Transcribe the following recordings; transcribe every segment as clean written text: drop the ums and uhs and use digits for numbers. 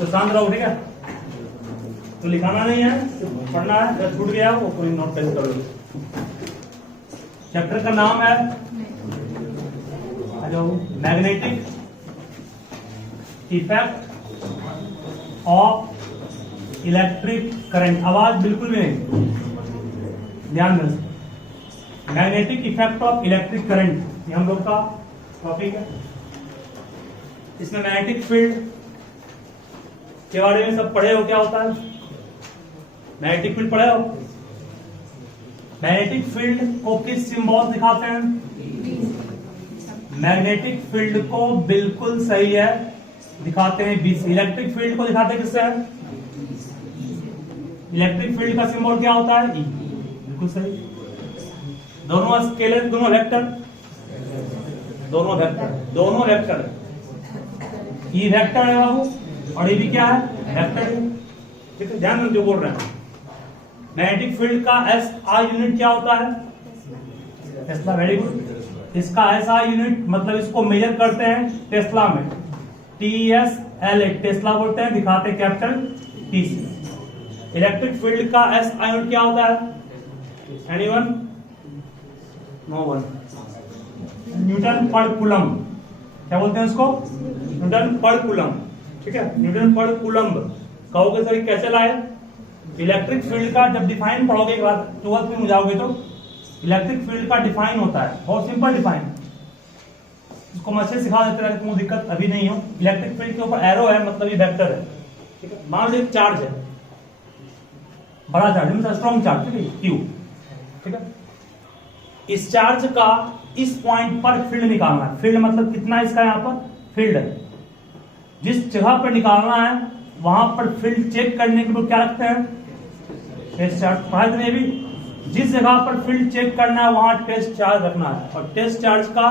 तो शांत रहो, ठीक है? तो लिखाना नहीं है, पढ़ना है। अगर छूट गया वो पूरी नोट पेज कर लो। चैप्टर का नाम है magnetic effect of electric current. आवाज बिल्कुल भी नहीं, ध्यान दें। Magnetic effect of electric current ये हम लोग का टॉपिक है। इसमें मैग्नेटिक फील्ड के बारे में सब पढ़े हो, क्या होता है मैग्नेटिक फील्ड, पढ़े हो? मैग्नेटिक फील्ड को किस सिंबल दिखाते हैं? मैग्नेटिक फील्ड को बिल्कुल सही है, दिखाते हैं बी से। इलेक्ट्रिक फील्ड को दिखाते हैं किससे? इलेक्ट्रिक फील्ड का सिंबल क्या होता है? ई। बिल्कुल सही। दोनों स्केलर, दोनों वेक्टर, दोनों वेक्टर। ई वेक्टर है बाबू और ये भी क्या है? वेक्टर है। ठीक है, ध्यान में जो बोल रहे हैं। मैग्नेटिक फील्ड का एस आई यूनिट क्या होता है? टेस्ला। Very good. इसका एस आई यूनिट मतलब इसको मेजर करते हैं टेस्ला में, TSLA टेस्ला बोलते हैं, दिखाते हैं कैपिटल T से। इलेक्ट्रिक फील्ड का एस आई यूनिट क्या होता है? Anyone? No one. Newton per coulomb. क्या बोलते हैं उसको? Newton per coulomb. ठीक है, न्यूटन पर कूलम। कहोगे सर कैसे लाए? इलेक्ट्रिक फील्ड का जब डिफाइन पढ़ोगे, एक बार 12th में जाओगे तो इलेक्ट्रिक फील्ड का डिफाइन होता है, बहुत सिंपल डिफाइन। इसको मैं अच्छे सिखा देते रहे, तुम दिक्कत अभी नहीं हो। इलेक्ट्रिक फील्ड के ऊपर एरो है, मतलब ये वेक्टर है। ठीक है, मान लो एक चार्ज है, बड़ा चार्ज मतलब स्ट्रॉन्ग चार्ज, ठीक है, क्यू। ठीक है, इस चार्ज का इस पॉइंट पर फील्ड निकालना है। फील्ड मतलब कितना इसका यहाँ पर फील्ड है, जिस जगह पर निकालना है वहां पर फील्ड चेक करने के लिए क्या रखते हैं? Test charge. पढ़ा नहीं भी? जिस जगह पर फील्ड चेक करना है वहां टेस्ट चार्ज रखना है। और टेस्ट चार्ज का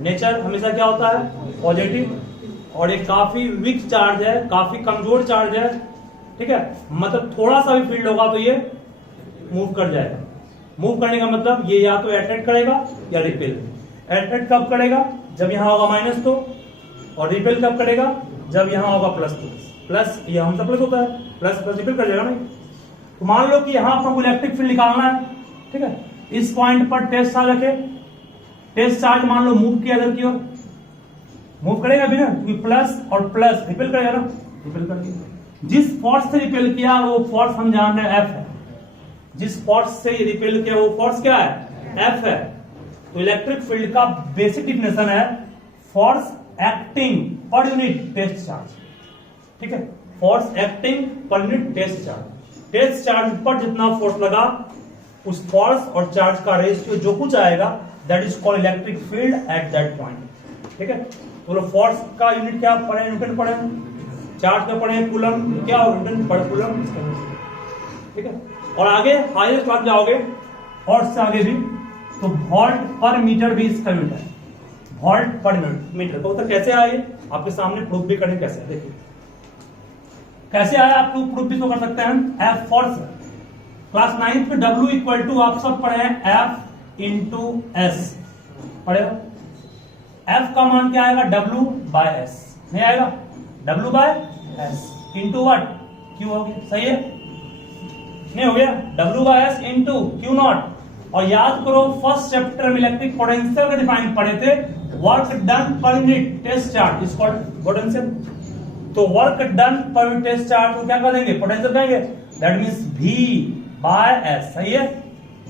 नेचर हमेशा क्या होता है? पॉजिटिव। और ये काफी वीक चार्ज है, काफी कमजोर चार्ज है। ठीक है, मतलब थोड़ा सा भी फील्ड होगा तो ये मूव कर जाएगा। मूव करने का मतलब ये या तो अट्रैक्ट करेगा या रिपेल। अट्रैक्ट कब करेगा? जब यहां होगा माइनस तो, और रिपेल कब करेगा? जब यहां होगा प्लस तो। प्लस ये हमसे प्लस होता है, प्लस प्लस रिपेल कर जाएगा नहीं। तो मान लो कि यहां पर इलेक्ट्रिक फील्ड निकालना है। ठीक है, इस पॉइंट पर टेस्ट चार्ज रखे। टेस्ट चार्ज मान लो मूव किया इधर की ओर, मूव करेगा भी ना, क्योंकि प्लस और प्लस रिपेल करेगा ना, रिपेल करेगा। जिस फोर्स से रिपेल किया वो फोर्स हम जान रहे हैं एफ है। जिस फोर्स से रिपेल किया वो फोर्स क्या है? एफ है। तो इलेक्ट्रिक फील्ड का बेसिक डिफिनेशन है force acting per unit test charge. ठीक है, force acting per unit test charge. Test charge पर जितना फोर्स लगा उस फोर्स और चार्ज का रेशियो जो कुछ आएगा that is called electric field at that point. ठीक है, तो फोर्स का यूनिट क्या पढ़े? न्यूटन पढ़े। चार्ज का पढ़े कूलम, क्या हो? Newton per coulomb. ठीक है, और आगे हायर क्लास जाओगे और से आगे भी तो वोल्ट पर मीटर भी इसका यूनिट है। वोल्ट पर मीटर तो कैसे आए? आपके सामने प्रूफ भी करें कैसे, देखिए कैसे आया। आप लोग प्रूफ भी तो कर सकते हैं। एफ फोर्स क्लास 9th में W इक्वल टू आप सब पढ़े हैं F इंटू एस, पढ़े हो? F का मान क्या आएगा? W by S. नहीं आएगा? W by S into what? Q हो गया। सही है? नहीं हो गया? W by S into Q not. और याद करो फर्स्ट चैप्टर में इलेक्ट्रिक पोटेंशियल का डिफाइन पढ़े थे, work done per unit test charge is called potential. तो work done per unit test charge को क्या करेंगे? पोटेंशियल कहेंगे। That means V by S. सही है?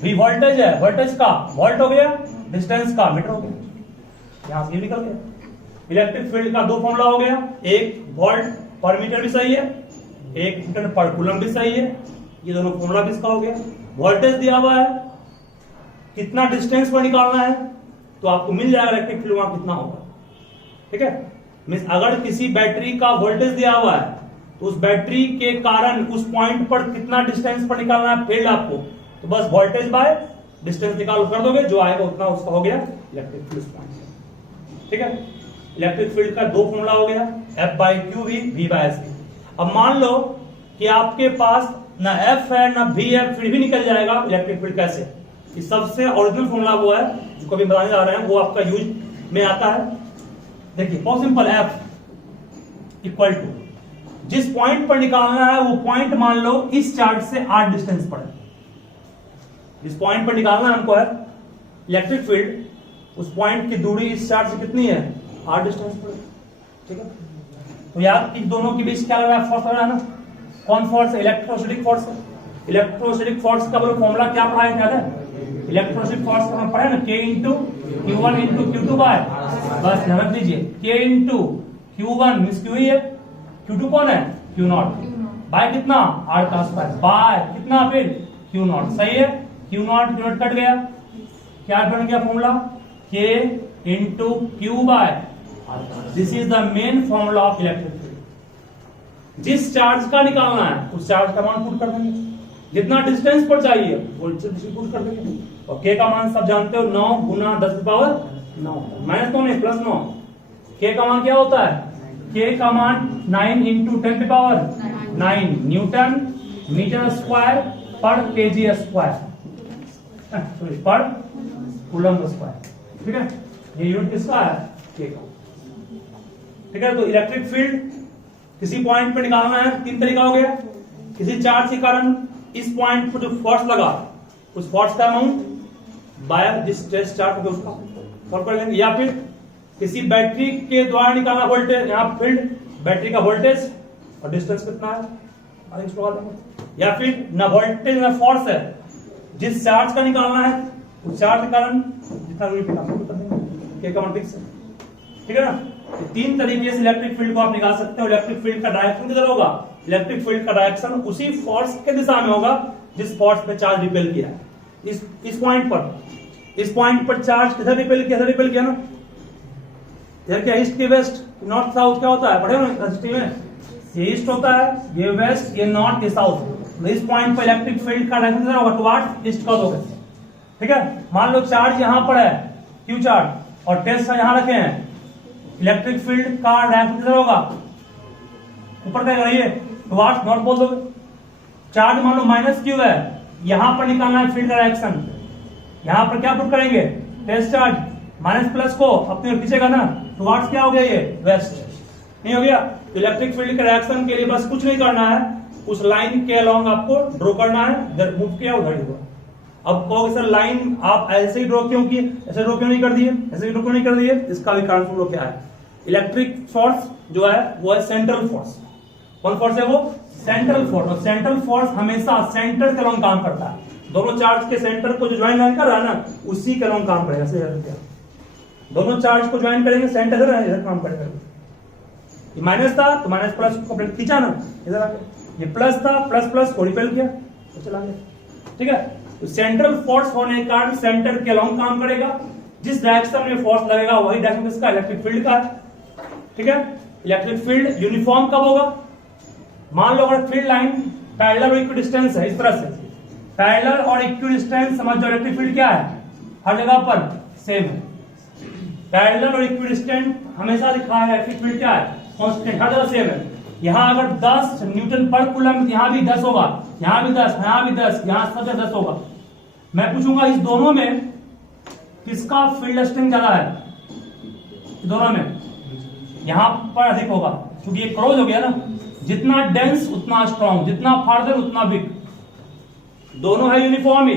V वोल्टेज है, वोल्टेज का वोल्ट हो गया, डिस्टेंस का मीटर हो गया। यहां से निकल गया। इलेक्ट्रिक फील्ड का दो फॉर्मूला हो गया, एक वोल्ट पर मीटर भी सही है, एक मीटर पर कूलम भी सही है। ये दोनों फॉर्मूला भी इसका हो गया। वोल्टेज दिया हुआ है, कितना डिस्टेंस पर निकालना है तो आपको मिल जाएगा इलेक्ट्रिक फील्ड वहां कितना होगा। ठीक है, मींस अगर किसी बैटरी का वोल्टेज दिया हुआ है तो उस बैटरी के कारण उस पॉइंट पर कितना डिस्टेंस पर निकालना है फील्ड आपको, तो बस वोल्टेज बाय डिस्टेंस निकाल कर दोगे, जो आएगा उतना उसका हो गया इलेक्ट्रिक फील्ड पॉइंट। ठीक है, इलेक्ट्रिक फील्ड का दो फॉर्मूला हो गया, F by Q V by S. अब मान लो कि आपके पास ना F है ना V है, फिर भी निकल जाएगा इलेक्ट्रिक फील्ड। कैसे? इस सबसे ओरिजिनल फॉर्मूला वो है जो कभी बताने जा रहे हैं, वो आपका यूज में आता है। देखिए बहुत सिंपल, F इक्वल टू जिस पॉइंट पर निकालना है वो पॉइंट मान लो इस चार्ज से 8 डिस्टेंस पर है। जिस पॉइंट पर निकालना है हमको है इलेक्ट्रिक फील्ड, उस पॉइंट की दूरी इस चार्ज से कितनी है, 8 डिस्टेंस पर है। ठीक है, तो यार इन दोनों के बीच क्या लग रहा है, फोर्स लग रहा है ना। कौन फोर्स है, इलेक्ट्रोस्टैटिक फोर्स है। इलेक्ट्रोस्टैटिक फोर्स का फॉर्मूला क्या पढ़ा है, याद है? इलेक्ट्रोस्टैटिक फोर्स का पढ़ा है ना, K into Q1 into Q2 bye, बस ध्यान दीजिए K into Q1 means Q ही है, Q2 कौन है, Q0 बाय कितना, R का स्क्वायर बाय कितना फिर Q0, सही है। Q0 कट गया, क्या बन गया formula, K into Q by. This is the main formula of electric field. जिस चार्ज का निकालना है उस चार्ज का मान पुट कर देंगे, जितना डिस्टेंस पर चाहिए वो पुट कर देंगे। और K का मान सब जानते हो, 9 गुना 10 की पावर 9 माइनस 9 नहीं प्लस 9। K का मान क्या होता है, K का मान 9 इंटू 10 की पावर 9 न्यूटन मीटर स्क्वायर पर केजी स्क्वायर, सॉरी पर कूलम्ब स्क्वायर। ठीक है, ये यूनिट किसका है, K का। ठीक है, तो इलेक्ट्रिक फील्ड किसी पॉइंट पे निकालना है, 3 तरीका हो गया। किसी चार्ज के कारण इस पॉइंट पर जो फोर्स लगा उस फोर्स का अमाउंट बाय जिस स्ट्रेस चार्ज उसका सॉल्व कर लेंगे, या फिर किसी बैटरी के द्वारा निकालना वोल्टेज, यहाँ फील्ड बैटरी का वोल्टेज और डिस्टेंस कितना है, या फिर ना वोल्टेज ना फोर्स है, जिस चार्ज का निकालना है उस चार्ज के कारण जितना K का मान फिक्स है। ठीक है ना, 3 तरीके से इलेक्ट्रिक फील्ड को आप निकाल सकते हो। इलेक्ट्रिक फील्ड का डायरेक्शन किधर होगा, इलेक्ट्रिक फील्ड का डायरेक्शन उसी फोर्स के दिशा में होगा जिस फोर्स पे चार्ज रिपेल किया है। इस पॉइंट पर चार्ज किधर रिपेल किया ना, इधर क्या ईस्ट के वेस्ट, नॉर्थ साउथ क्या होता है, पढ़े हो हिस्ट्री में, ये ईस्ट होता है, ये वेस्ट, ये नॉर्थ, ये साउथ। इस पॉइंट पर इलेक्ट्रिक फील्ड का डायरेक्शन किधर होगा, टुवर्ड्स ईस्ट का होगा। ठीक है, मान लो चार्ज यहां पर है क्यू चार्ज और टेस्ट यहां रखे हैं, इलेक्ट्रिक फील्ड का डायरेक्शन किधर होगा, ऊपर का रहिए टुवर्ड्स नॉर्थ बोल दोगे। चार्ज मान लो माइनस क्यू है, यहां पर निकालना है फील्ड का डायरेक्शन, यहां पर क्या पुट करेंगे, टेस्ट चार्ज माइनस प्लस को अपने और खींचेगा ना, टुवर्ड्स क्या हो गया, ये वेस्ट नहीं हो गया। इलेक्ट्रिक फील्ड के डायरेक्शन के लिए बस कुछ नहीं करना है, उस लाइन के अलोंग आपको ड्रॉ करना है, इधर मूव किया उधर ही हुआ। अब कहोगे सर लाइन आप ऐसे ही ड्रॉ क्यों किए, ऐसे ड्रॉ क्यों नहीं कर दिए, ऐसे ड्रॉ क्यों नहीं कर दिए, इसका भी कारण सुनो क्या है। इलेक्ट्रिक फोर्स जो है वो है सेंट्रल फोर्स। कौन फोर्स है वो, सेंट्रल फोर्स। और सेंट्रल फोर्स हमेशा सेंटर के अलोंग काम करता है। दोनों चार्ज के सेंटर को जो ज्वाइन कर रहा है ना, उसी के अलोंग काम करेगा। ऐसे दोनों चार्ज को ज्वाइन करेंगे, सेंटर इधर काम करेगा। ये माइनस था तो माइनस प्लस को खींचा ना इधर आके, ये प्लस था प्लस प्लस को रिपेल किया तो चला गया। ठीक है, तो सेंट्रल फोर्स होने के कारण सेंटर के अलोंग काम करेगा, जिस डायरेक्शन में फोर्स लगेगा वही डायरेक्शन किसका, इलेक्ट्रिक फील्ड का। ठीक है, इलेक्ट्रिक फील्ड यूनिफॉर्म कब होगा, मान लो अगर फील्ड लाइन पैरेलल और इक्विडिस्टेंस है, इस तरह से पैरेलल और इक्विडिस्टेंस समझ जाओ, इलेक्ट्रिक फील्ड क्या है, हर जगह पर सेम है। पैरेलल और इक्विडिस्टेंट हमेशा लिखा है, इलेक्ट्रिक फील्ड क्या है, कांस्टेंट, हर जगह सेम है। यहां अगर 10 न्यूटन पर कूलम, यहां भी 10 होगा, यहां भी 10, यहां भी 10, यहां सब 10 होगा। मैं पूछूंगा इस दोनों में किसका फील्ड स्ट्रेंथ ज्यादा है, दोनों में यहां पर अधिक होगा, क्योंकि ये क्रॉस हो गया ना, जितना डेंस उतना स्ट्रॉन्ग, जितना फार्दर उतना वीक। दोनों है यूनिफॉर्म ही,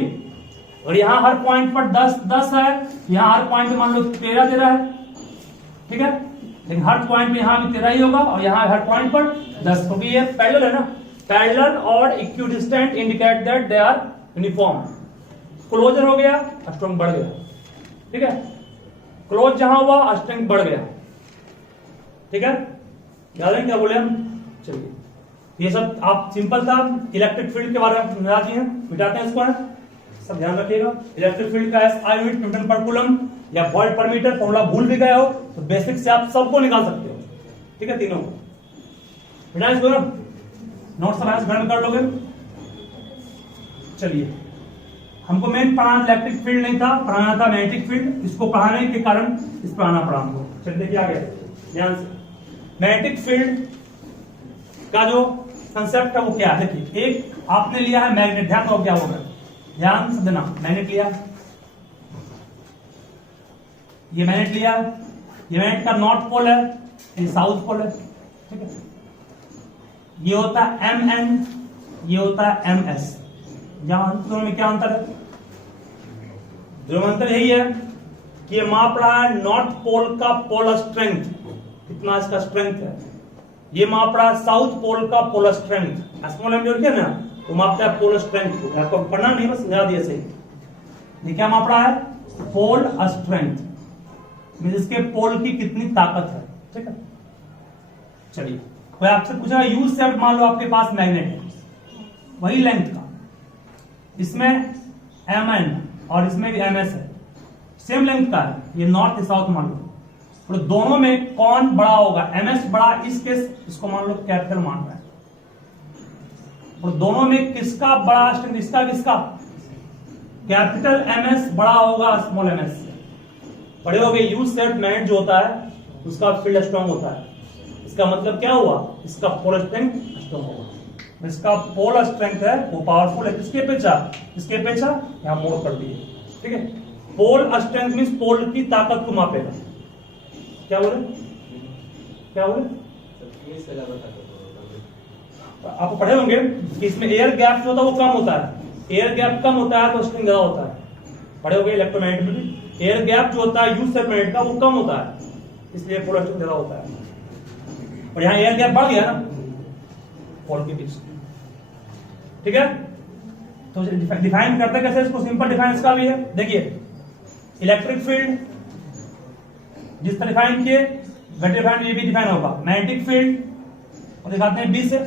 और यहां हर पॉइंट पर 10 है, यहां हर पॉइंट पे मान लो 13 है। ठीक है, लेकिन हर पॉइंट पे यहां भी 13 ही होगा और यहां हर पॉइंट पर 10, क्योंकि ये पैरेलल है ना। पैरेलल और equidistant indicate that they are uniform. Closer हो गया, स्ट्रेंथ बढ़ गया। ठीक है, क्लोज जहां हुआ स्ट्रेंथ बढ़ गया। ठीक है, याद है क्या बोले हम। चलिए, ये सब आप सिंपल था, इलेक्ट्रिक फील्ड के बारे में समझा दिए हैं, मिटाते हैं इसको है, सब ध्यान रखिएगा। इलेक्ट्रिक फील्ड का SI unit Newton per coulomb या वोल्ट पर मीटर, फॉर्मूला भूल भी गए हो तो बेसिक से आप सबको निकाल सकते हो। ठीक है, तीनों मिटा इसको, नोट्स घर में कर लोगे। चलिए, हमको मेन पढ़ाना इलेक्ट्रिक फील्ड नहीं था, पढ़ाना था मैग्नेटिक फील्ड। इसको पढ़ाने के कारण इस पढ़ाना पड़ा हमको। चलिए देखिए आगे ध्यान से, मैग्नेटिक फील्ड का जो कंसेप्ट है वो क्या है। देखिए, एक आपने लिया है मैग्नेट, ध्यान दो क्या होगा, ध्यान से देना। मैग्नेट लिया, ये मैग्नेट लिया, ये मैग्नेट का नॉर्थ पोल है, ये साउथ पोल है। ठीक है, ये होता है mn, ये होता है ms। यहां दोनों में क्या अंतर है? दोनों में अंतर यही है कि ये माप रहा है नॉर्थ पोल का पोलर स्ट्रेंथ, कितना इसका स्ट्रेंथ है। ये माप रहा है साउथ पोल का पोलर स्ट्रेंथ। स्मॉल एम जोड़ के ना वो मापता है पोलर स्ट्रेंथ को। आपको पढ़ना नहीं, बस समझा दिया सही। ये क्या माप रहा है? पोल स्ट्रेंथ, मींस इसके पोल की कितनी ताकत है। ठीक है, चलिए कोई आपसे पूछा यूज सेट, मान लो आपके पास मैग्नेट है वही लेंथ का, इसमें mn और इसमें भी ms है, सेम लेंथ का है, ये नॉर्थ साउथ मान लो, तो दोनों में कौन बड़ा होगा? ms बड़ा, इस केस इसको मान लो कैपिटल मान रहा है, और दोनों में किसका बड़ा स्ट्रेंथ? इसका किसका? कैपिटल ms बड़ा होगा स्मॉल ms से। बड़े हो गए। यूज सेट मैग्नेट जो होता है उसका फील्ड स्ट्रॉन्ग होता है। इसका मतलब क्या हुआ? इसका पोलर स्ट्रेंथ स्ट्रॉन्ग होगा। इसका पोलर स्ट्रेंथ है वो पावरफुल है, किसके पेक्षा? इसके पेक्षा। यहां मोड़ कर दिए, ठीक है। पोल स्ट्रेंथ मींस पोल की ताकत को मापेगा। क्या बोले? क्या बोले? आप पढ़े होंगे कि इसमें एयर गैप जो होता है वो कम होता है। एयर गैप कम होता है तो स्ट्रेंथ ज्यादा होता है। पढ़े होंगे इलेक्ट्रोमैग्नेट में भी एयर गैप जो होता है यूज सेट मैग्नेट का वो कम होता है, इसलिए पोलर स्ट्रेंथ ज्यादा होता है। और यहां एयर गैप बढ़ गया ना पोल के बीच, ठीक है। तो डिफाइन करते कैसे इसको? सिंपल डिफाइन इसका भी है, देखिए। इलेक्ट्रिक फील्ड जिस तरह डिफाइन किए वैसे डिफाइन ये भी डिफाइन होगा। मैग्नेटिक फील्ड और दिखाते हैं 20 से,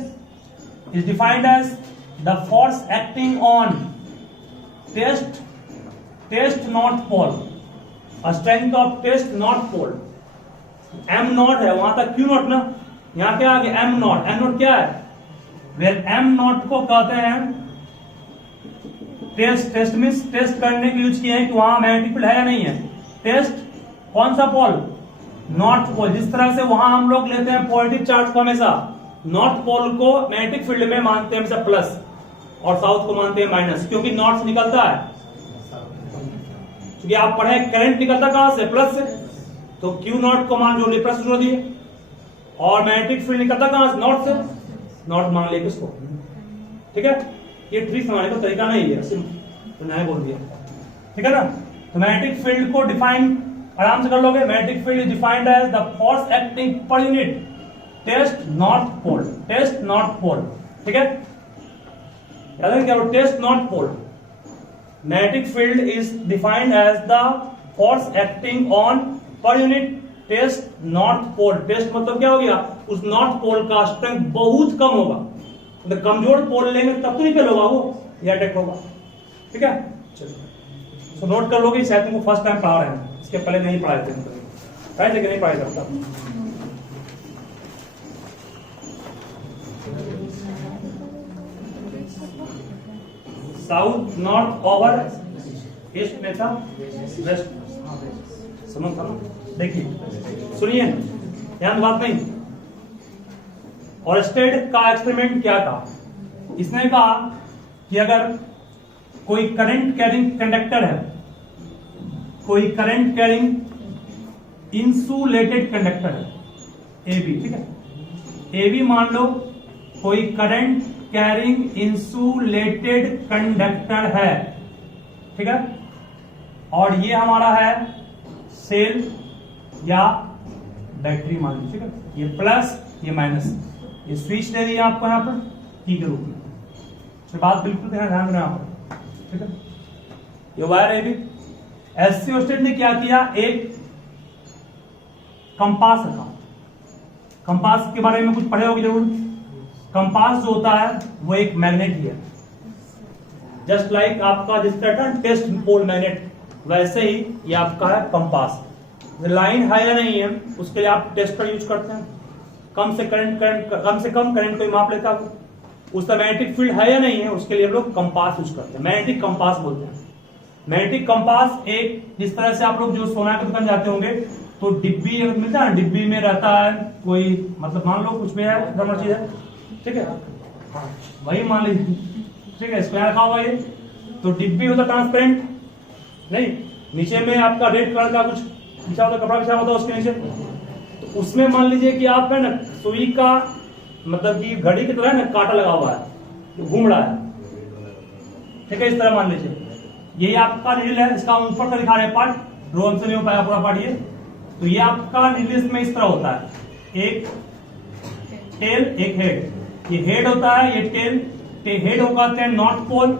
is defined as the force acting on test north pole, strength of test north pole. M naught है वहां तक, क्यू नॉट ना, यहां क्या आ गया? Am not. एम नॉट क्या है? वेल एम नॉट को कहते हैं टेस्ट। टेस्ट मींस टेस्ट करने के यूज किए हैं कि वहां मैग्नेटिक फील्ड है या नहीं है। टेस्ट कौन सा पोल? North pole. जिस तरह से वहां हम लोग लेते हैं पॉजिटिव चार्ज को हमेशा, नॉर्थ पोल को मैग्नेटिक फील्ड में मानते हैं हमेशा प्लस और साउथ को मानते हैं माइनस, क्योंकि नॉर्थ से निकलता है। क्योंकि आप पढ़े करंट निकलता कहां से? प्लस से, तो क्यू नॉट को मान जो प्लस जोड़ दिए, और मैग्नेटिक फील्ड निकलता कहां से? नॉर्थ से, नॉर्थ मान लिया किसको, ठीक है। ये ट्रिक समझने का तरीका नहीं है, सिर्फ तो नहीं बोल दिया, ठीक है ना। तो मैग्नेटिक फील्ड को डिफाइन आराम से कर लोगे। Magnetic field is defined as the force acting per unit test north pole. Test north pole, ठीक है। याद है क्या? Test north pole. Magnetic field is defined as the force acting on per unit test north pole. Test मतलब क्या हो गया? उस नॉर्थ पोल का स्ट्रेंथ बहुत कम होगा, तो कमजोर पोल लेंगे तब तो रिपेल होगा, वो या अटैक होगा, ठीक है। चलिए तो नोट कर लोगे, शायद तुमको फर्स्ट टाइम पढ़ा रहे हैं, इसके पहले नहीं पढ़ाए थे, पढ़ाए थे कि नहीं पढ़ाए थे? साउथ नॉर्थ ओवर ईस्ट में था, वेस्ट समझ था ना। देखिए सुनिए, ध्यान बात नहीं। ऑरस्टेड का एक्सपेरिमेंट क्या था? इसने कहा कि अगर कोई करंट कैरिंग कंडक्टर है, कोई करंट कैरिंग इंसुलेटेड कंडक्टर है, एबी, ठीक है। एबी मान लो कोई करंट कैरिंग इंसुलेटेड कंडक्टर है, ठीक है। और ये हमारा है सेल या बैटरी मान लीजिए, ठीक है। ये प्लस ये माइनस, ये स्विच दे दिया आपको यहां पर की के रूप में। बात बिल्कुल ध्यान देना आप, ठीक है। ये वायर है भी। एससी ऑस्टेड ने क्या किया? एक कंपास रखा। कंपास के बारे में कुछ पढ़े होगे जरूर। कंपास जो होता है वो एक मैग्नेट ही है, जस्ट लाइक आपका जिस तरह टेस्ट पोल मैग्नेट, वैसे ही ये आपका है कंपास। लाइन है या नहीं है उसके लिए आप टेस्टर यूज करते हैं, कम से कम करंट को माप लेता है। उसका मैग्नेटिक फील्ड है या नहीं है उसके लिए हम लोग कंपास यूज करते हैं, मैग्नेटिक कंपास बोलते हैं। मैग्नेटिक कंपास एक, जिस तरह से आप लोग जो सोना की दुकान जाते होंगे तो डिब्बी मिलता है, डिब्बी में रहता है कोई, मतलब मान लो कुछ भी है नंबर चीज है, ठीक है, वही मान लीजिए, ठीक है। स्क्वायर रखा हुआ ये, तो डिब्बी होता ट्रांसपेरेंट नहीं, नीचे में आपका रेड कलर का कुछ बिछा होता, कपड़ा बिछा होता उसके नीचे, तो उसमें मान लीजिए कि आप है ना सुई का मतलब कि घड़ी की तरह है ना, कांटा लगा हुआ है, तो घूम रहा है। ठीक है, इस तरह मान लीजिए यही आपका नीडल है, इसका हम ऊपर का दिखा रहे हैं पार्ट, ड्रो हमसे नहीं हो पाया पूरा पार्ट ये। तो ये आपका नीडल में इस तरह होता है, एक टेल एक हेड। ये हेड होता है, ये टेल। हेड को कहते हैं नॉर्थ पोल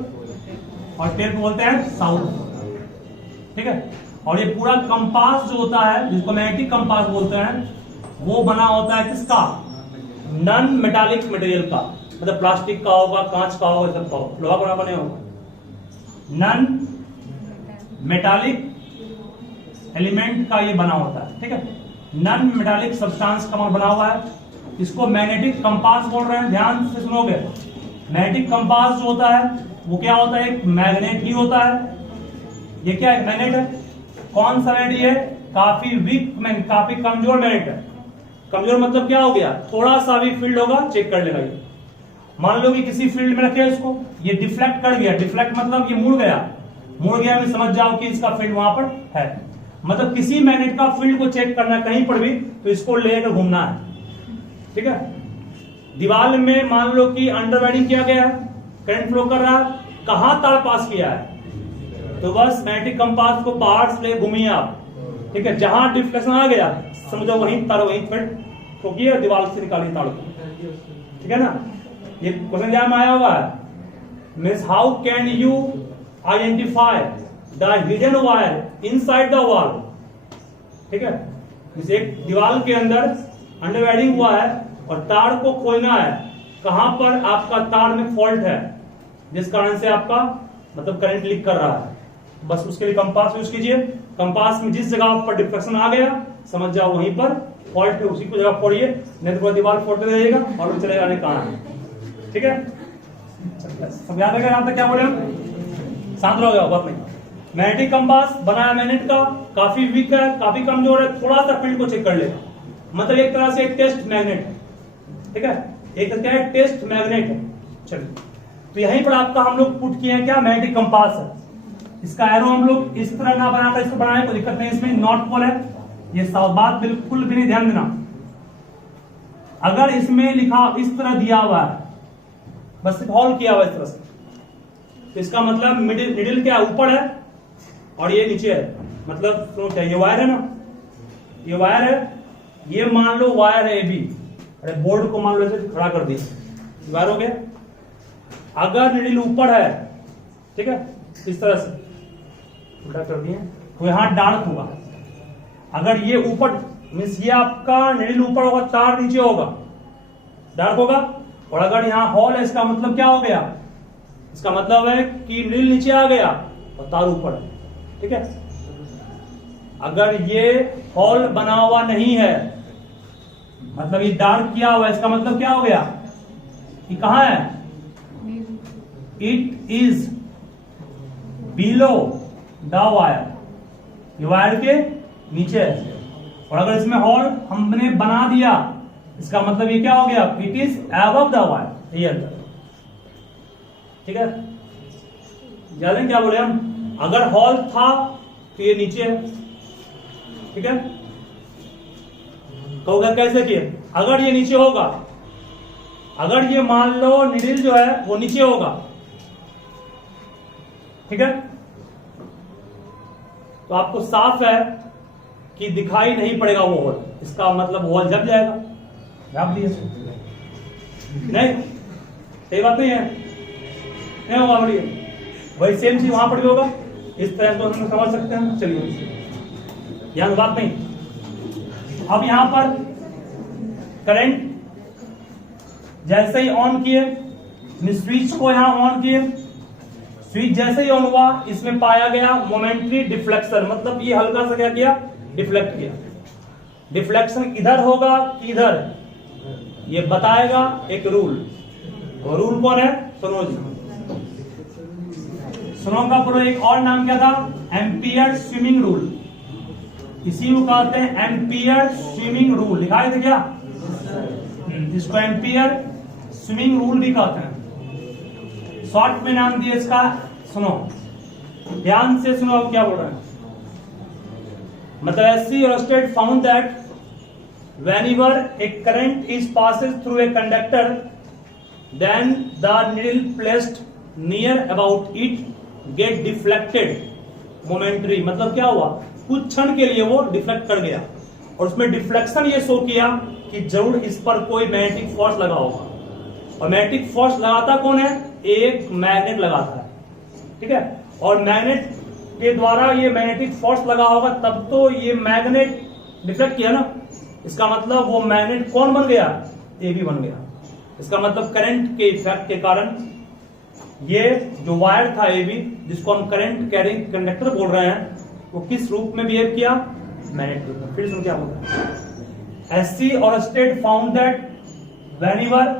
और टेल को बोलते हैं साउथ। ठीक है, और ये पूरा कंपास जो होता है, जिसको मैग्नेटिक कंपास बोलते हैं, वो बना होता है किसका? नॉन मेटालिक मटेरियल का, मतलब प्लास्टिक का होगा, कांच का होगा, सब का होगा, लोहा का बने होगा। नॉन मेटालिक एलिमेंट का ये बना होता है। ठीक है, नॉन मेटालिक सब्सटेंस का बना हुआ है, इसको मैग्नेटिक कंपास बोल रहे हैं। ध्यान से सुनोगे, मैग्नेटिक कंपास जो होता है वो क्या होता है? एक मैग्नेट ही होता है। ये क्या है? मैग्नेट है। कौन सा मैग्नेट? ये काफी वीक मैग्नेट, काफी कमजोर मैग्नेट है। कमजोर मतलब क्या हो गया? थोड़ा सा भी फील्ड होगा चेक कर लेगा ये। मान लो कि किसी फील्ड में रखे इसको, ये डिफ्लेक्ट कर गया। डिफ्लेक्ट मतलब ये मुड़ गया। मुड़ गया में समझ जाओ कि इसका फील्ड वहां पर है। मतलब किसी मैग्नेट का फील्ड को चेक करना कहीं पर भी, तो इसको लेकर घूमना है। ठीक है, दीवार में मान लो कि अंडरवायरिंग किया गया है, करंट फ्लो कर रहा है, कहां तार पास किया है? तो बस मैग्नेटिक कंपास को बाहर से ले घूमिए आप। ठीक है, जहां डिफ्लेक्शन आ गया समझो वहीं तार, वहीं फिर ठोकिए, दीवार से निकालिए तार को। ठीक है ना, ये क्वेश्चन जहां में आया हुआ है, means how can you identify the hidden wire inside the wall. ठीक है, एक दीवार के अंदर अंडरवायरिंग हुआ है और तार को खोजना है, कहां पर आपका तार में फॉल्ट है, जिस कारण से आपका मतलब करंट लीक कर रहा है। बस उसके लिए कंपास यूज कीजिए। कंपास में जिस जगह पर डिफ्लेक्शन आ गया समझ जाओ वहीं पर फॉल्ट है, उसी को जगह फोड़िए, नहीं तो पूरा दीवार फोड़ते रहेगा और चलेगा नहीं कहां है। ठीक है, सब याद रखेगा। यहां तक क्या बोले हम? शांत रहो, बात नहीं। मैग्नेटिक कंपास बनाया मैग्नेट का, काफी वीक है, काफी कमजोर है, थोड़ा सा फील्ड को चेक कर लेगा। मतलब एक तरह से एक टेस्ट मैग्नेट है। ठीक है, एक क्या है? टेस्ट मैग्नेट है। चलिए, तो यहीं पर आपका हम लोग पुट किए हैं क्या? मैग्नेटिक कंपास है। इसका एरो हम लोग इस तरह ना बनाता, इसको बनाने कोई दिक्कत नहीं, इसमें नॉर्थ पोल है। ये बात बिल्कुल भी नहीं ध्यान देना। अगर इसमें लिखा इस तरह दिया हुआ है, बस हॉल किया हुआ इस तरह से, तो इसका मतलब मिडिल क्या ऊपर है और ये नीचे है। मतलब ये वायर है ना, ये वायर है, ये मान लो वायर है AB। अरे बोर्ड को मान लो ऐसे खड़ा कर दिया, वायर हो गया। अगर निडिल ऊपर है, ठीक है, इस तरह से उल्टा कर दिए, तो यहां डार्क होगा। अगर ये ऊपर मीन्स ये आपका निडिल ऊपर होगा, तार नीचे होगा, डार्क होगा। और अगर यहाँ हॉल है, इसका मतलब क्या हो गया? इसका मतलब है कि निडिल नीचे आ गया और तार ऊपर है। ठीक है, अगर ये हॉल बना हुआ नहीं है, मतलब ये डार्क किया हुआ है, इसका मतलब क्या हो गया? कि कहां है? It is below the wire, ये वायर के नीचे है। और अगर इसमें हॉल हमने बना दिया, इसका मतलब ये क्या हो गया? It is above the wire, ये अंदर। ठीक है, जाने क्या बोले हम? अगर हॉल था तो ये नीचे है। ठीक है, कहोगे कैसे किए? अगर ये नीचे होगा, अगर ये मान लो निडिल जो है वो नीचे होगा, ठीक है, तो आपको साफ है कि दिखाई नहीं पड़ेगा वो होल। इसका मतलब होल जब जाएगा, जब दिए नहीं, सही बात नहीं है, नहीं होगा। बढ़िया, वही सेम चीज वहां पर भी होगा। इस तरह से हम समझ सकते हैं। चलिए, यहां बात नहीं। अब यहां पर करंट जैसे ही ऑन किए, स्विच को यहां ऑन किए, स्विच जैसे ही ऑन हुआ, इसमें पाया गया मोमेंटरी डिफ्लेक्शन। मतलब ये हल्का सा क्या किया? डिफ्लेक्ट किया। डिफ्लेक्शन इधर होगा कि इधर, ये बताएगा एक रूल। वो रूल कौन है? सुनो जी, सुनो का पूरा एक और नाम क्या था? Ampere swimming rule. इसी को कहते हैं एम्पियर स्विमिंग रूल। लिखा थे क्या? इसको एम्पियर स्विमिंग रूल भी कहते हैं। शॉर्ट में नाम दिए इसका, सुनो ध्यान से सुनो, अब क्या बोल रहे हैं। मतलब SC Ørsted found that whenever a current is passes through a conductor, then the needle placed near about it get deflected momentary। मतलब क्या हुआ, कुछ क्षण के लिए वो डिफ्लेक्ट कर गया, और उसमें डिफ्लेक्शन ये शो किया कि जरूर इस पर कोई मैग्नेटिक फोर्स लगा होगा। और मैग्नेटिक फोर्स लगाता कौन है, एक मैग्नेट लगाता है, ठीक है। और मैग्नेट के द्वारा ये मैग्नेटिक फोर्स लगा होगा, तब तो ये मैग्नेट डिफ्लेक्ट किया ना। इसका मतलब वो मैग्नेट कौन बन गया, ए बी बन गया। इसका मतलब करंट के इफेक्ट के कारण ये जो वायर था ए बी, जिसको हम करंट कैरिंग कंडक्टर बोल रहे हैं, वो किस रूप में बिहेव किया, मैग्नेट के रूप। फिर सुन क्या बोल रहा है, एससी और state found that whenever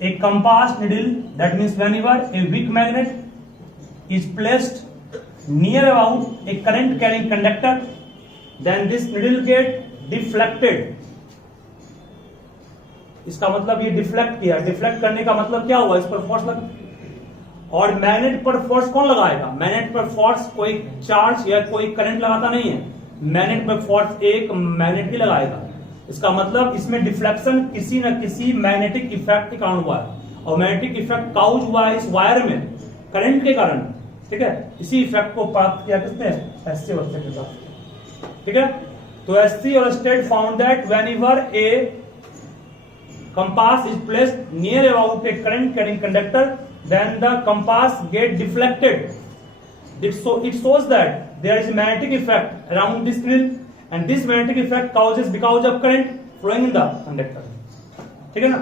a compass needle, that means whenever a weak magnet is placed near about a current carrying conductor, then this needle get deflected। इसका मतलब ये डिफ्लेक्ट किया, डिफ्लेक्ट करने का मतलब क्या हुआ, इस पर फोर्स लगा। और मैग्नेट पर फोर्स कौन लगाएगा, मैग्नेट पर फोर्स कोई चार्ज या कोई करंट लगाता नहीं है, मैग्नेट पर फोर्स एक मैग्नेट ही लगाएगा। इसका मतलब इसमें डिफ्लेक्शन किसी न किसी मैग्नेटिक इफेक्ट के कारण हुआ है, और मैग्नेटिक इफेक्ट काउज हुआ है इस वायर में करंट के कारण, ठीक है। इसी इफेक्ट को प्राप्त किया किसने, एससी और स्टेट के साथ, ठीक है। तो एससी और state found that whenever A compass is placed near about a current carrying conductor, then the compass get deflected। It shows that there is a magnetic effect around this needle, and this magnetic effect causes because of current flowing in the conductor। ठीक है ना,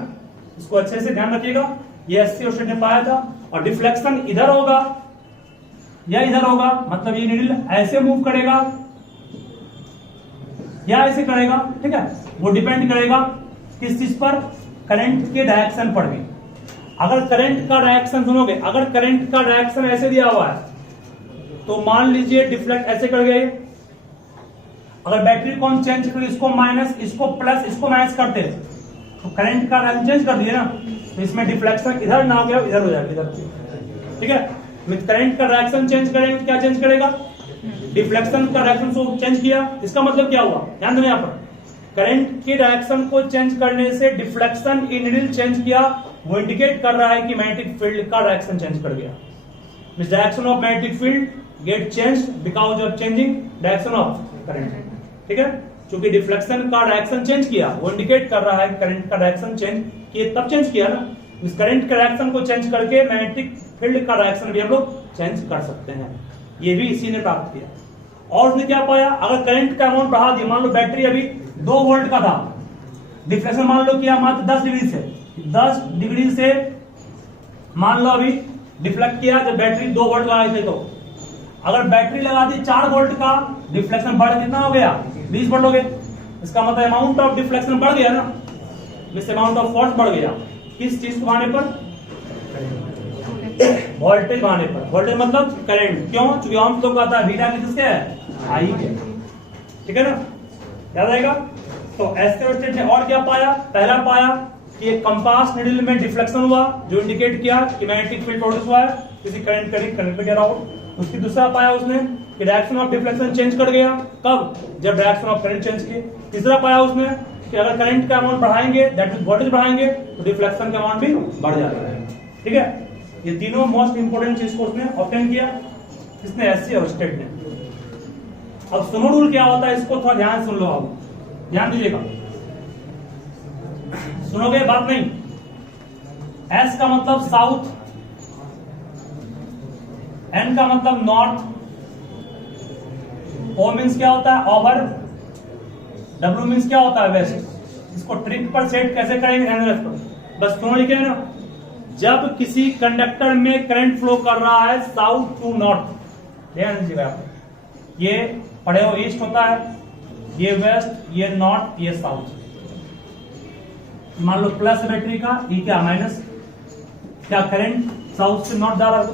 इसको अच्छे से ध्यान रखिएगा। ये SC और स्टेट ने पाया था। और डिफ्लेक्शन इधर होगा या इधर होगा, मतलब ये नीडल ऐसे मूव करेगा या ऐसे करेगा, ठीक है। वो डिपेंड करेगा किस चीज पर, करंट के डायरेक्शन पर भी। अगर करंट का डायरेक्शन सुनोगे, अगर करंट का डायरेक्शन ऐसे दिया हुआ है तो मान लीजिए डिफ्लेक्ट ऐसे कर गए। अगर बैटरी को हम चेंज करें, इसको माइनस, इसको प्लस, इसको माइनस करते तो करंट का डायरेक्शन चेंज कर दिए ना, तो इसमें डिफ्लेक्शन इधर ना हो गया, इधर हो जाएगा, इधर, ठीक है। करंट का डायरेक्शन चेंज करेंगे, क्या चेंज करेगा, डिफ्लेक्शन का डायरेक्शन को चेंज किया। इसका मतलब क्या हुआ, ध्यान देना यहाँ पर, करंट के डायरेक्शन को चेंज करने से डिफ्लेक्शन इन नीडल चेंज किया, वो इंडिकेट कर रहा है कि मैग्नेटिक फील्ड का डायरेक्शन चेंज कर गया। Means direction of magnetic field get changed because of changing direction of current, ठीक है। क्योंकि डिफ्लेक्शन का डायरेक्शन चेंज किया, वो इंडिकेट कर रहा है करंट का डायरेक्शन चेंज किए, तब चेंज किया ना। इस करंट के डायरेक्शन को चेंज करके मैग्नेटिक फील्ड का डायरेक्शन भी हम लोग चेंज कर सकते हैं। ये भी इसी ने प्राप्त किया। और उसने क्या पाया, अगर करंट का अमाउंट बढ़ा दिया, मान लो बैटरी अभी 2 वोल्ट का था, डिफ्लेक्शन मान लो किया मात्र 10 डिग्री से, 10 डिग्री से मान लो अभी डिफ्लेक्ट किया, जब बैटरी 2 वोल्ट लगाए थे, तो अगर बैटरी लगा दी 4 वोल्ट का, डिफ्लेक्शन बढ़ कितना हो गया, 20 वोल्ट हो गया। इसका मतलब अमाउंट ऑफ डिफ्लेक्शन बढ़ गया ना, जिससे अमाउंट ऑफ फोर्स बढ़ गया। किस चीज को बढ़ाने पर, वोल्टेज बढ़ाने पर। वोल्टेज मतलब करंट, क्यों, क्योंकि हम लोग कहता है बीटा किसके है, आई के, ठीक है ना, याद आएगा। तो एस्टेट ने और क्या पाया, पहला पाया कि एक कंपास नीडल में डिफ्लेक्शन हुआ, जो इंडिकेट किया कि मैग्नेटिक फील्ड प्रोड्यूस हुआ है किसी करंट कनेक्ट के अराउंड। उसकी दूसरा पाया उसने कि डायरेक्शन ऑफ डिफ्लेक्शन चेंज कर गया, कब, जब डायरेक्शन ऑफ करंट चेंज किए। तीसरा पाया उसने कि अगर करंट का अमाउंट बढ़ाएंगे, दैट मींस वोल्टेज बढ़ाएंगे, तो डिफ्लेक्शन का अमाउंट भी बढ़ जाता है, ठीक है। ये तीनों मोस्ट इंपोर्टेंट चीज को उसने ऑब्टेन किया, किसने, एससी और स्टेट ने। अब सुनो रूल क्या होता है, इसको थोड़ा ध्यान सुन लो, आप ध्यान दीजिएगा, सुनोगे बात नहीं। एस का मतलब साउथ, एन का मतलब नॉर्थ, ओ मीन्स क्या होता है, ओवर, डब्ल्यू मीन्स क्या होता है, वेस्ट। इसको ट्रिक पर सेट कैसे करेंगे, ध्यान रखो, बस सुनो लिखे ना। जब किसी कंडक्टर में करंट फ्लो कर रहा है साउथ टू नॉर्थ, ध्यान दीजिएगा, ये पढ़े हो ईस्ट होता है, ये वेस्ट, ये नॉर्थ, ये साउथ। मान लो प्लस बैटरी का, ये क्या माइनस, क्या करंट साउथ से नॉर्थ जा रहा है,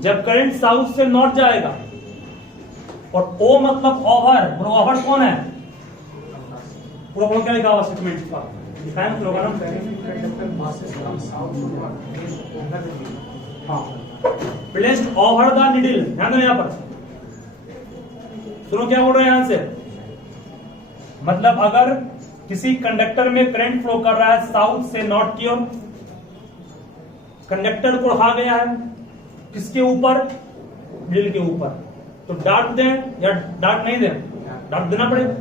जब करंट साउथ से नॉर्थ जाएगा, और ओ मतलब ओवर, ओवर कौन है, पूरा क्या लिखा हुआ स्टेटमेंट का, होगा ना, हाँ, प्लेस्ड ओवर द नीडल, ध्यान दो यहाँ पर, सुनो क्या बोल रहे हैं यहां से, मतलब अगर किसी कंडक्टर में करंट फ्लो कर रहा है साउथ से नॉर्थ की ओर, कंडक्टर को उठा गया है किसके ऊपर, नीडल के ऊपर, तो डार्ट दें या डार्ट नहीं दें, डार्ट देना पड़ेगा।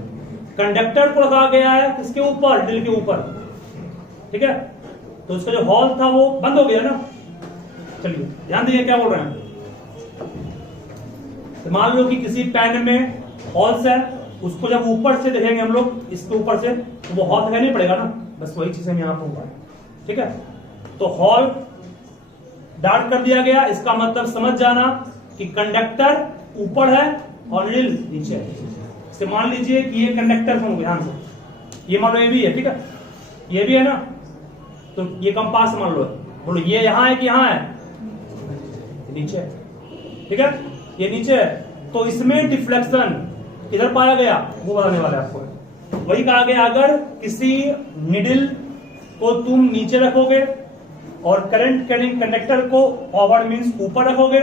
कंडक्टर को रखा गया है किसके ऊपर, नीडल के ऊपर, ठीक है, तो उसका जो हॉल था वो बंद हो गया ना। चलिए ध्यान दीजिए क्या बोल रहे हैं। तो मान लो कि किसी पेन में हॉल्स है, उसको जब ऊपर से देखेंगे हम लोग इसके ऊपर से, तो वो हॉल दिखाई नहीं पड़ेगा ना, बस वही चीज हम यहाँ पर हुआ है, ठीक है। तो हॉल डार्ट कर दिया गया, इसका मतलब समझ जाना कि कंडक्टर ऊपर है और नीडल नीचे है। इसे मान लीजिए कि ये कंडक्टर, सुनो ध्यान से, ये मान लो ये भी है, ठीक है, ये भी है ना, तो ये कंपास मान लो, बोलो ये यहां है कि यहां है, नीचे है, ठीक है, ये नीचे है, तो इसमें डिफ्लेक्शन किधर पाया गया वो बताने वाला है आपको। वही कहा गया अगर किसी नीडल को तुम नीचे रखोगे और करंट कैरिंग कंडक्टर को फॉरवर्ड मींस ऊपर रखोगे,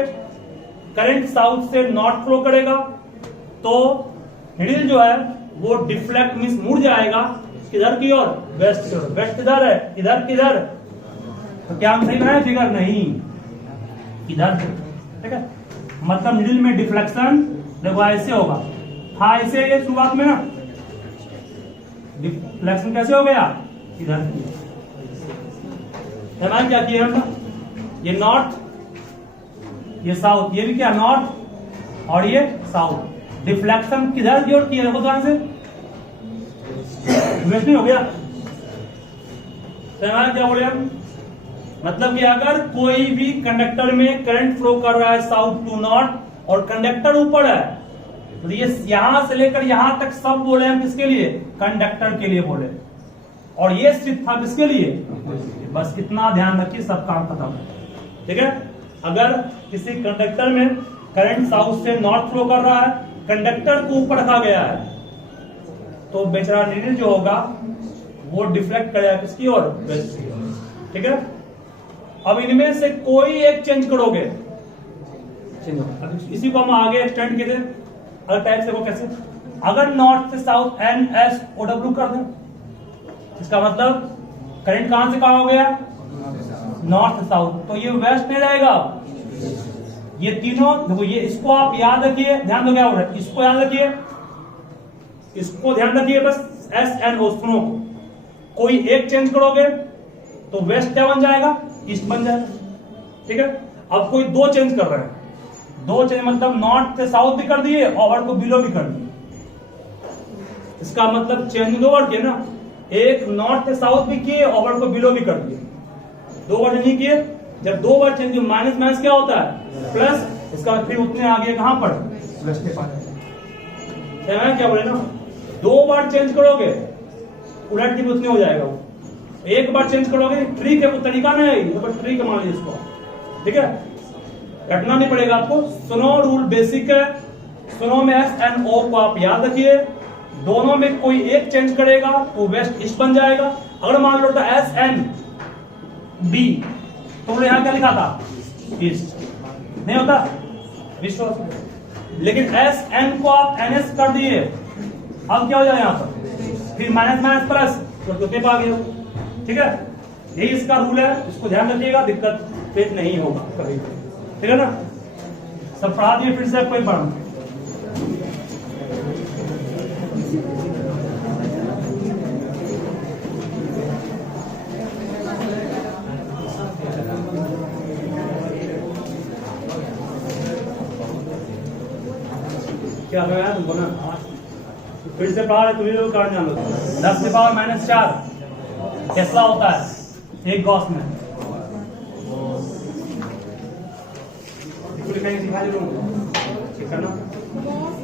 करंट साउथ से नॉर्थ फ्लो करेगा, तो नीडल जो है वो डिफ्लेक्ट मींस मुड़ जाएगा किधर की ओर, वेस्ट की ओर। वेस्ट किधर है, इधर किधर, तो क्या हम सही बनाए फिगर, नहीं इधर, ठीक है। मतलब नीडल में डिफ्लेक्शन देखो ऐसे होगा, हाँ ऐसे ये शुरुआत में ना, डिफ्लेक्शन कैसे हो गया, इधर क्या किया हमने, ये नॉर्थ ये साउथ, ये भी क्या नॉर्थ और ये साउथ, डिफ्लेक्शन किधर की ओर किया, देखो ध्यान से, वेस्ट नहीं हो गया। क्या बोले हम, मतलब कि अगर कोई भी कंडक्टर में करंट फ्लो कर रहा है साउथ टू नॉर्थ और कंडक्टर ऊपर है, तो ये यहां से लेकर यहां तक सब बोले हम किसके लिए, कंडक्टर के लिए बोले, और ये सिर्फ था किसके लिए, बस इतना ध्यान रखिए, सब काम खत्म, ठीक है। अगर किसी कंडक्टर में करंट साउथ से नॉर्थ फ्लो कर रहा है, कंडक्टर को ऊपर रखा गया है, तो बेचारा नीडल जो होगा वो डिफ्लेक्ट करेगा किसकी ओर, वेस्ट की ओर, ठीक है। अब इनमें से कोई एक चेंज करोगे, इसी को हम आगे एक्सटेंड किए अलग टाइप से, वो कैसे, अगर नॉर्थ से साउथ NSOW कर दें, इसका मतलब करंट कहां से कहां हो गया, नॉर्थ से साउथ, तो ये वेस्ट नहीं रहेगा, ये तीनों देखो, ये इसको आप याद रखिए, ध्यान दो क्या हो रहा है, इसको याद रखिए, इसको ध्यान रखिए, बस SNO सुनो, कोई एक चेंज करोगे तो वेस्ट क्या बन जाएगा, ईस्ट बन जाएगा, ठीक है। अब कोई दो चेंज कर रहे हैं, दो चेंज मतलब नॉर्थ से साउथ भी कर दिए, ओवर को बिलो भी कर दिए, इसका मतलब चेंज ओवर किए ना, एक नॉर्थ से साउथ भी किए, ओवर को बिलो भी कर दिए, दो बार नहीं किए, जब दो बार चेंज माइनस माइनस क्या होता है, प्लस, इसका फिर उतने आगे कहां पर, वेस्ट के पास, क्या बोले ना, दो बार चेंज करोगे उलट के भी उतने हो जाएगा वो, एक बार चेंज करोगे, ट्रिक है वो, तरीका नहीं है, तो ट्रिक मान लीजिए इसको, ठीक है, कटना नहीं पड़ेगा आपको, सुनो रूल बेसिक है, सुनो में SNO को आप याद रखिए, दोनों में कोई एक चेंज करेगा तो वेस्ट ईस्ट बन जाएगा। अगर मान लो तो SNB, तो यहां क्या लिखा था, ईस्ट नहीं होता, विश्व, लेकिन SN को आप NS कर दिए, अब क्या हो जाए यहां पर, फिर माइनस माइनस प्लस, तो कितने पा गए, ठीक है, यही इसका रूल है, इसको ध्यान रखिएगा, दिक्कत पेट नहीं होगा कभी, ठीक है ना। सब पढ़ा दिए, फिर से कोई पढ़ा, क्या है तुमको ना, फिर से पढ़ा रहे, तुम्हें लोग कारण जान लो, 10 की पावर -4 कैसा होता है एक गॉस में,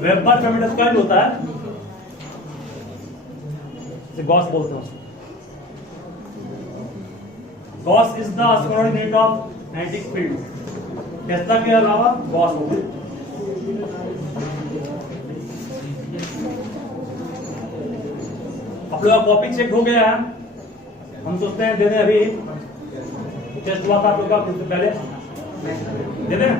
वेबर फेमिडस कॉइल होता है, गॉस बोलते हैं उसको, Gauss is the astronomical unit of magnetic field, Tesla के अलावा गॉस होता है। आप लोग का कॉपी चेक हो गया है, हम सोचते हैं दे दें, अभी टेस्ट हुआ था आप लोग का पहले, दे दें